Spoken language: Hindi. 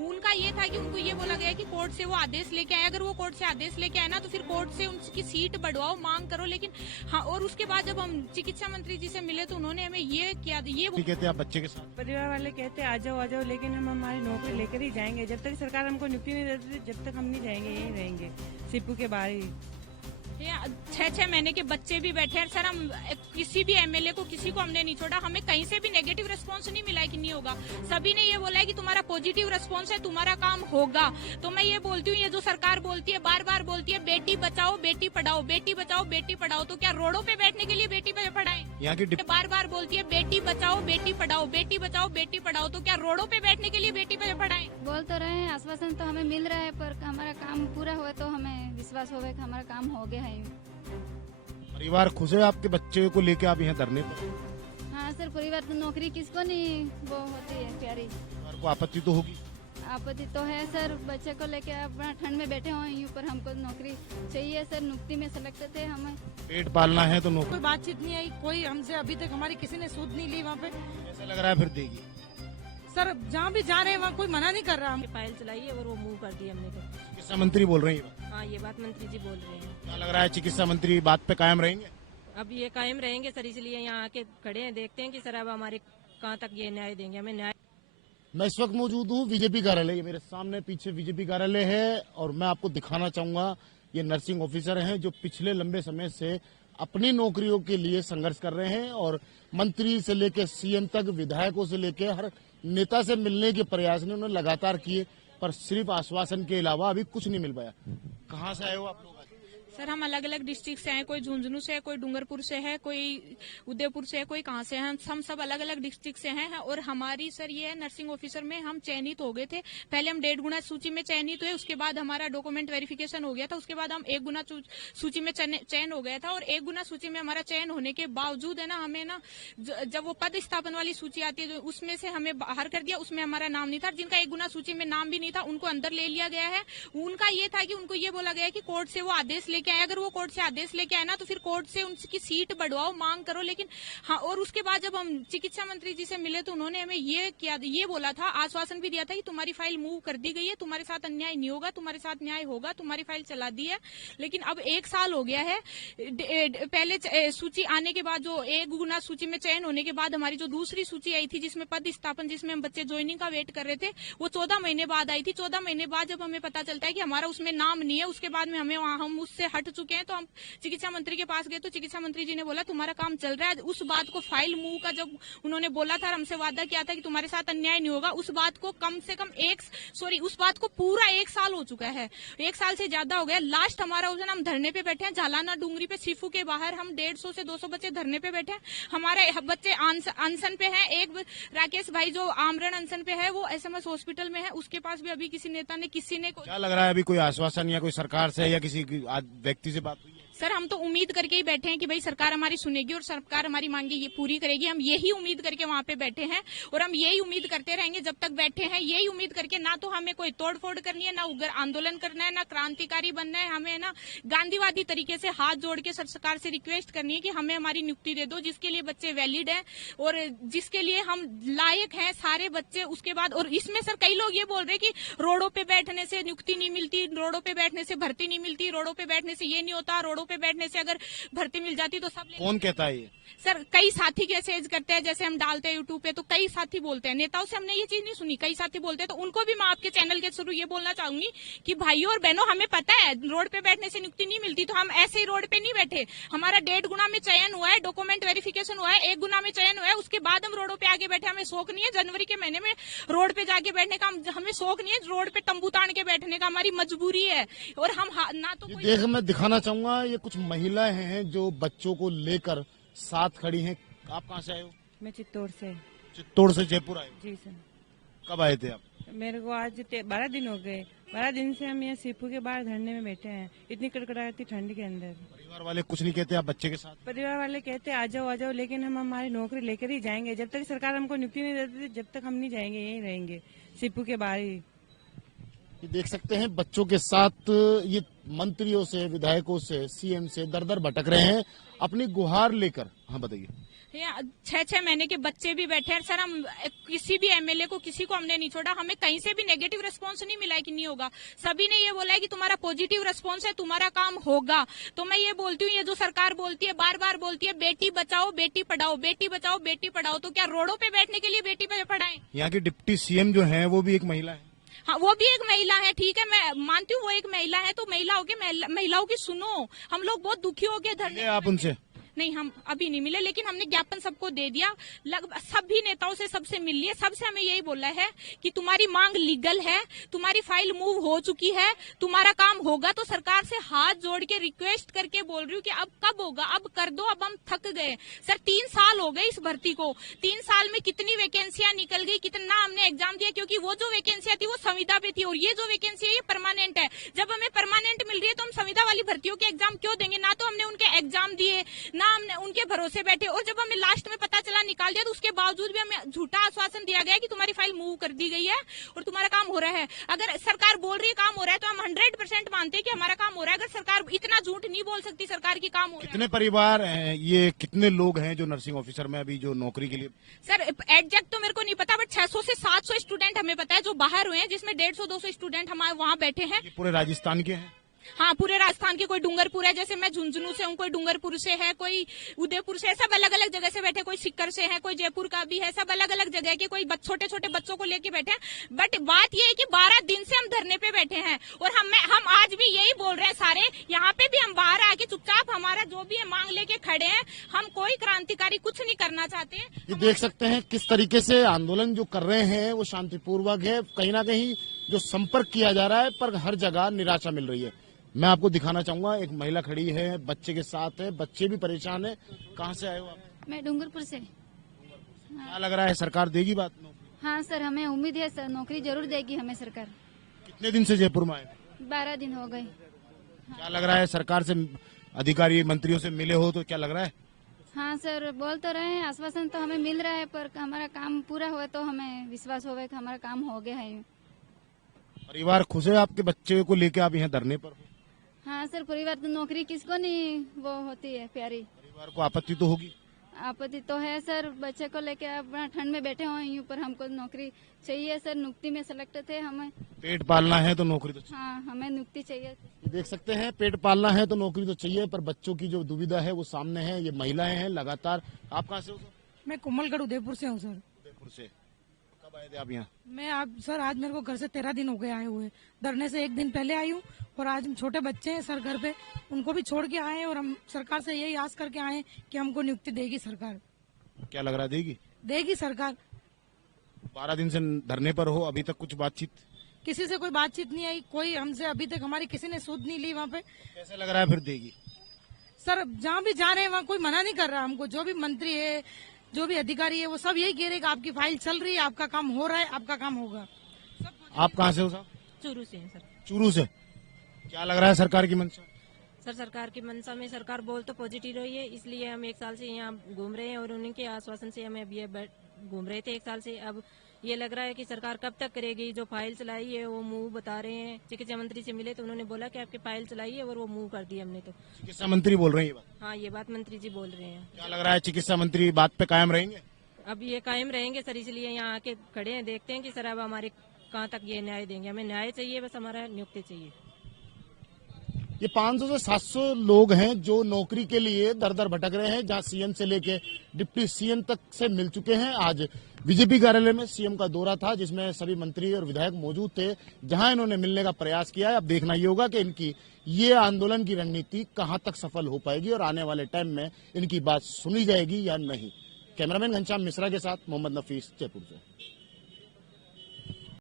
उनका ये था कि उनको ये बोला गया कि कोर्ट से वो आदेश लेके आए, अगर वो कोर्ट से आदेश लेके आए ना तो फिर कोर्ट से उनकी सीट बढ़वाओ, मांग करो। लेकिन हाँ, और उसके बाद जब हम चिकित्सा मंत्री जी से मिले तो उन्होंने हमें ये किया, ये कहते हैं आप बच्चे के साथ, परिवार वाले कहते आ जाओ, लेकिन हम हमारी नौकरी लेकर ही जाएंगे। जब तक सरकार हमको नियुक्ति नहीं देती जब तक हम नहीं जाएंगे, यहीं रहेंगे सीपू के बाहर ही। 6 महीने के बच्चे भी बैठे हैं सर। हम किसी भी एमएलए को, किसी को हमने नहीं छोड़ा, हमें कहीं से भी नेगेटिव रिस्पांस नहीं मिला है कि नहीं होगा। सभी ने ये बोला है कि तुम्हारा पॉजिटिव रिस्पांस है, तुम्हारा काम होगा। तो मैं ये बोलती हूँ, ये जो सरकार बोलती है, बार बार बोलती है बेटी बचाओ बेटी पढ़ाओ, बेटी बचाओ बेटी पढ़ाओ, तो क्या रोडों पे बैठने के लिए बेटी पढ़ाएं? यहाँ की बार बार बोलती है बेटी बचाओ बेटी पढ़ाओ, बेटी बचाओ बेटी पढ़ाओ, तो क्या रोडों पे बैठने के लिए बेटी पढ़ाएं? बोल तो रहे हैं, आश्वासन तो हमें मिल रहा है, पर हमारा काम पूरा हुआ तो हमें विश्वास होगा कि हमारा काम हो गया है। परिवार खुश है आपके बच्चे को लेके आप यहाँ धरने पर? हाँ सर, परिवार तो नौकरी किसको नहीं वो होती है प्यारी। परिवार को आपत्ति तो होगी? आपत्ति तो है सर, बच्चे को लेके अपना ठंड में बैठे हुए यूँ, पर हमको नौकरी चाहिए सर। नियुक्ति में सेलेक्ट थे हमें, पेट पालना है तो नौकरी। कोई बातचीत नहीं आई, कोई हमसे अभी तक हमारी किसी ने सूद नहीं ली। वहाँ पे ऐसा लग रहा है फिर देगी सर, जहाँ भी जा रहे हैं वहाँ कोई मना नहीं कर रहा। हम फाइल चलाई है और वो मूव कर दी हमने तो। चिकित्सा मंत्री बोल रही है। हाँ, ये बात मंत्री जी बोल रहे हैं। क्या लग रहा है चिकित्सा मंत्री बात पे कायम रहेंगे? अब ये कायम रहेंगे सर, इसलिए यहाँ आके खड़े हैं, देखते हैं कि सर अब हमारे कहाँ तक ये न्याय देंगे, हमें न्याय। मैं इस वक्त मौजूद हूँ बीजेपी कार्यालय, ये मेरे सामने पीछे बीजेपी कार्यालय है और मैं आपको दिखाना चाहूंगा ये नर्सिंग ऑफिसर हैं जो पिछले लंबे समय से अपनी नौकरियों के लिए संघर्ष कर रहे हैं और मंत्री से लेकर सीएम तक, विधायकों से लेकर हर नेता से मिलने के प्रयास ने उन्होंने लगातार किए, पर सिर्फ आश्वासन के अलावा अभी कुछ नहीं मिल पाया। कहाँ से आए हो आप लोग? सर हम अलग अलग डिस्ट्रिक्ट से हैं, कोई झुंझुनू से है, कोई डूंगरपुर से है, कोई उदयपुर से है, कोई कहाँ से है। हम सब अलग अलग डिस्ट्रिक्ट से हैं और हमारी सर ये है नर्सिंग ऑफिसर में हम चयनित हो गए थे। पहले हम 1.5 गुना सूची में चयनित हुए, उसके बाद हमारा डॉक्यूमेंट वेरिफिकेशन हो गया था, उसके बाद हम 1 गुना सूची में चयन हो गया था। और 1 गुना सूची में हमारा चयन होने के बावजूद है ना, हमें ना जब वो पद स्थापन वाली सूची आती है उसमें से हमें बाहर कर दिया, उसमें हमारा नाम नहीं था। जिनका 1 गुना सूची में नाम भी नहीं था उनको अंदर ले लिया गया है। उनका ये था कि उनको ये बोला गया कि कोर्ट से वो आदेश लेके आए, अगर वो कोर्ट से आदेश लेके आए ना तो फिर कोर्ट से उनकी सीट बढ़वाओ, मांग करो। लेकिन हाँ, और उसके बाद जब हम चिकित्सा मंत्री जी से मिले तो उन्होंने हमें ये बोला था, आश्वासन भी दिया था कि तुम्हारी फाइल मूव कर दी गई है, तुम्हारे साथ अन्याय नहीं होगा, तुम्हारे साथ न्याय होगा, तुम्हारी फाइल चला दी है। लेकिन अब 1 साल हो गया है। पहले सूची आने के बाद, जो 1 गुना सूची में चयन होने के बाद हमारी जो दूसरी सूची आई थी जिसमें पद स्थापन, जिसमें हम बच्चे ज्वाइनिंग का वेट कर रहे थे, वो 14 महीने बाद आई थी। 14 महीने बाद जब हमें पता चलता है कि हमारा उसमें नाम नहीं है, उसके बाद में हम उससे हट चुके हैं, तो हम चिकित्सा मंत्री के पास गए तो चिकित्सा मंत्री जी ने बोला तुम्हारा काम चल रहा है। उस बात को फाइल मूव का जब उन्होंने बोला था, हमसे वादा किया था कि तुम्हारे साथ अन्याय नहीं होगा, उस बात को कम से कम उस बात को पूरा 1 साल हो चुका है, 1 साल से ज्यादा हो गया। लास्ट हमारा उस दिन हम धरने पे बैठे हैं झालाना डूंगरी पे, सीफू के बाहर हम 150 से 200 बच्चे धरने पे बैठे हैं। हमारे बच्चे अनशन पे हैं। एक राकेश भाई जो आमरण अनशन पे है वो SMS हॉस्पिटल में है, उसके पास भी अभी किसी नेता ने क्या लग रहा है अभी कोई आश्वासन या कोई सरकार से या किसी व्यक्ति से बात हुई है? सर हम तो उम्मीद करके ही बैठे हैं कि भाई सरकार हमारी सुनेगी और सरकार हमारी मांगे ये पूरी करेगी। हम यही उम्मीद करके वहाँ पे बैठे हैं और हम यही उम्मीद करते रहेंगे जब तक बैठे हैं। यही उम्मीद करके, ना तो हमें कोई तोड़फोड़ करनी है, ना उग्र आंदोलन करना है, ना क्रांतिकारी बनना है। हमें ना गांधीवादी तरीके से हाथ जोड़ के सरकार से रिक्वेस्ट करनी है कि हमें हमारी नियुक्ति दे दो, जिसके लिए बच्चे वैलिड है और जिसके लिए हम लायक हैं सारे बच्चे। उसके बाद और इसमें सर कई लोग ये बोल रहे कि रोडों पे बैठने से नियुक्ति नहीं मिलती, रोडों पे बैठने से भर्ती नहीं मिलती, रोडों पे बैठने से ये नहीं होता, रोडों पे बैठने से अगर भर्ती मिल जाती तो सब। कौन कहता है ये? सर कई साथी मैसेज करते हैं, जैसे हम डालते हैं यूट्यूब पे तो कई साथी बोलते हैं। नेताओं से हमने ये चीज नहीं सुनी, कई साथी बोलते हैं, तो उनको भी मैं आपके चैनल के थ्रू ये बोलना चाहूंगी कि भाइयों और बहनों, हमें पता है रोड पे बैठने से नियुक्ति नहीं मिलती, तो हम ऐसे ही रोड पे नहीं बैठे। हमारा 1.5 गुना में चयन हुआ है, डॉक्यूमेंट वेरिफिकेशन हुआ है, 1 गुना में चयन हुआ है, उसके बाद हम रोडों पे आगे बैठे। हमें शौक नहीं है जनवरी के महीने में रोड पे जाके बैठने का, हमें शौक नहीं है रोड पे तंबू तान के बैठने का, हमारी मजबूरी है। और हम ना तो देख, मैं दिखाना चाहूंगा ये कुछ महिलाएं हैं जो बच्चों को लेकर साथ खड़ी हैं। आप कहाँ से आए हो? मैं चित्तौड़ से। चित्तौड़ से जयपुर आए हो? जी सर। कब आए थे आप? मेरे को आज 12 दिन हो गए। 12 दिन से हम यहाँ सीपू के बाहर धरने में बैठे हैं, इतनी कड़कड़ाती ठंड के अंदर। परिवार वाले कुछ नहीं कहते आप बच्चे के साथ? परिवार वाले कहते आ जाओ, लेकिन हम हमारी नौकरी लेकर ही जाएंगे। जब तक सरकार हमको नियुक्ति नहीं देती जब तक हम नहीं जाएंगे, यहीं रहेंगे सीपू के बाहर ही। ये देख सकते हैं बच्चों के साथ ये मंत्रियों से, विधायकों से, सीएम से दर दर भटक रहे हैं अपनी गुहार लेकर। हाँ बताइए। 6 महीने के बच्चे भी बैठे हैं सर। हम किसी भी एमएलए को, किसी को हमने नहीं छोड़ा। हमें कहीं से भी नेगेटिव रिस्पांस नहीं मिला है कि नहीं होगा। सभी ने ये बोला है कि तुम्हारा पॉजिटिव रिस्पांस है, तुम्हारा काम होगा। तो मैं ये बोलती हूँ, ये जो सरकार बोलती है, बार बार बोलती है बेटी बचाओ बेटी पढ़ाओ, बेटी बचाओ बेटी पढ़ाओ, तो क्या रोडों पे बैठने के लिए बेटी पढ़ाएं? यहाँ की डिप्टी सीएम जो है वो भी एक महिला है। हाँ, वो भी एक महिला है, ठीक है, मैं मानती हूँ वो एक महिला है। तो महिलाओं की सुनो। हम लोग बहुत दुखी हो गए धरने। आप उनसे नहीं, हम अभी नहीं मिले, लेकिन हमने ज्ञापन सबको दे दिया। लगभग सभी नेताओं से, सबसे मिल लिए। सबसे हमें यही बोला है कि तुम्हारी मांग लीगल है, तुम्हारी फाइल मूव हो चुकी है, तुम्हारा काम होगा। तो सरकार से हाथ जोड़ के रिक्वेस्ट करके बोल रही हूँ कि अब कब होगा, अब कर दो। अब हम थक गए सर। 3 साल हो गए इस भर्ती को। 3 साल में कितनी वैकेंसियां निकल गई, कितना हमने एग्जाम दिया, क्योंकि वो जो वैकेंसियां थी वो संविदा पे थी, और ये जो वैकेंसी है ये परमानेंट है। जब हमें परमानेंट मिल रही है तो हम संविदा वाली भर्तियों के एग्जाम क्यों देंगे? ना तो हमने उनके एग्जाम दिए, ना हमने उनके भरोसे बैठे। और जब हमें लास्ट में पता चला निकाल दिया, तो उसके बावजूद भी हमें झूठा आश्वासन दिया गया कि तुम्हारी फाइल मूव कर दी गई है और तुम्हारा काम हो रहा है। अगर सरकार बोल रही है काम हो रहा है, तो हम 100% मानते हैं कि हमारा काम हो रहा है। अगर सरकार इतना झूठ नहीं बोल सकती, सरकार की काम हो रहा है। कितने परिवार हैं, ये कितने लोग हैं जो नर्सिंग ऑफिसर में अभी जो नौकरी के लिए? सर एग्जैक्ट तो मेरे को नहीं पता, बट 600 से 700 स्टूडेंट हमें पता है जो बाहर हुए हैं, जिसमें 150-200 स्टूडेंट हमारे वहाँ बैठे हैं। ये पूरे राजस्थान के हैं? हाँ, पूरे राजस्थान के। कोई डूंगरपुर है, जैसे मैं झुंझुनू से हूँ, कोई डूंगरपुर से है, कोई उदयपुर से है, सब अलग अलग जगह से बैठे। कोई सीकर से है, कोई जयपुर का भी है, सब अलग अलग जगह के। कोई छोटे छोटे बच्चों को लेके बैठे हैं। बट बात ये है कि 12 दिन से हम धरने पे बैठे हैं, और हम आज भी यही बोल रहे हैं सारे। यहाँ पे भी हम बाहर आके चुपचाप हमारा जो भी है मांग लेके खड़े हैं। हम कोई क्रांतिकारी कुछ नहीं करना चाहते। ये देख सकते हैं किस तरीके से आंदोलन जो कर रहे हैं वो शांतिपूर्वक है। कहीं ना कहीं जो संपर्क किया जा रहा है, पर हर जगह निराशा मिल रही है। मैं आपको दिखाना चाहूंगा, एक महिला खड़ी है, बच्चे के साथ है, बच्चे भी परेशान है। कहाँ से आए हो आप? मैं डूंगरपुर से। क्या लग रहा है, सरकार देगी बात? हाँ सर, हमें उम्मीद है सर, नौकरी जरूर देगी हमें सरकार। कितने दिन से जयपुर में आए? 12 दिन हो गए। क्या लग रहा है, सरकार से अधिकारी मंत्रियों से मिले हो तो क्या लग रहा है? हाँ सर, बोल तो रहे हैं, आश्वासन तो हमें मिल रहा है, पर हमारा काम पूरा हुआ तो हमें विश्वास होगा कि हमारा काम हो गया है। परिवार खुश है आपके बच्चे को लेके आप यहाँ धरने पर हो? हाँ सर, परिवार तो नौकरी किसको नहीं वो होती है प्यारी। परिवार को आपत्ति तो होगी? आपत्ति तो है सर, बच्चे को लेके अपना ठंड में बैठे हुए हैं, पर हमको नौकरी चाहिए सर। नियुक्ति में सेलेक्ट थे हमें। पेट पालना है तो नौकरी तो चाहिए। हाँ, हमें नियुक्ति चाहिए। देख सकते हैं, पेट पालना है तो नौकरी तो चाहिए, पर बच्चों की जो दुविधा है वो सामने है। ये महिलाएं हैं लगातार। आप कहाँ से हो सर? मैं कोमलगढ़ उदयपुर से हूँ सर। उदयपुर से। कब आए थे आप यहाँ? मैं आज मेरे को घर से 13 दिन हो गए आए हुए। धरने से 1 दिन पहले आई हूँ, और आज छोटे बच्चे हैं सर घर पे, उनको भी छोड़ के आए हैं। और हम सरकार से यही आस करके आए हैं कि हमको नियुक्ति देगी सरकार। क्या लग रहा है, देगी? देगी सरकार। 12 दिन से धरने पर हो, अभी तक कुछ बातचीत? किसी से कोई बातचीत नहीं आई, कोई हमसे अभी तक हमारी किसी ने सूद नहीं ली वहाँ पे। कैसे लग रहा है फिर देगी? सर जहाँ भी जा रहे हैं वहाँ कोई मना नहीं कर रहा हमको। जो भी मंत्री है, जो भी अधिकारी है, वो सब यही कह रहे हैं कि आपकी फाइल चल रही है, आपका काम हो रहा है, आपका काम होगा। आप कहाँ से हो साहब? चूरू से हैं सर। चूरू से। क्या लग रहा है सरकार की मंशा? सर सरकार की मंशा में सरकार बोल तो पॉजिटिव रही है, इसलिए हम 1 साल से यहाँ घूम रहे हैं, और उनके आश्वासन से हमें अभी घूम रहे थे 1 साल से। अब ये लग रहा है कि सरकार कब तक करेगी। जो फाइल चलाई है वो मूव बता रहे हैं। चिकित्सा मंत्री से मिले तो उन्होंने बोला कि आपकी फाइल चलाई है, और वो मूव कर दी हमने। तो चिकित्सा मंत्री बोल रहे हैं ये बात? हाँ, ये बात मंत्री जी बोल रहे हैं। क्या लग रहा है, चिकित्सा मंत्री बात पे कायम रहेंगे? अब ये कायम रहेंगे सर, इसलिए यहाँ आके खड़े हैं, देखते हैं कि सर अब हमारे कहाँ तक ये न्याय देंगे। हमें न्याय चाहिए, बस हमारा नियुक्ति चाहिए। ये 500 से 700 लोग हैं जो नौकरी के लिए दर दर भटक रहे हैं, जहां सीएम से लेके डिप्टी सीएम तक से मिल चुके हैं। आज बीजेपी कार्यालय में सीएम का दौरा था, जिसमें सभी मंत्री और विधायक मौजूद थे, जहां इन्होंने मिलने का प्रयास किया है। अब देखना ये होगा कि इनकी ये आंदोलन की रणनीति कहां तक सफल हो पाएगी और आने वाले टाइम में इनकी बात सुनी जाएगी या नहीं। कैमरामैन घनश्याम मिश्रा के साथ मोहम्मद नफीस, जयपुर से।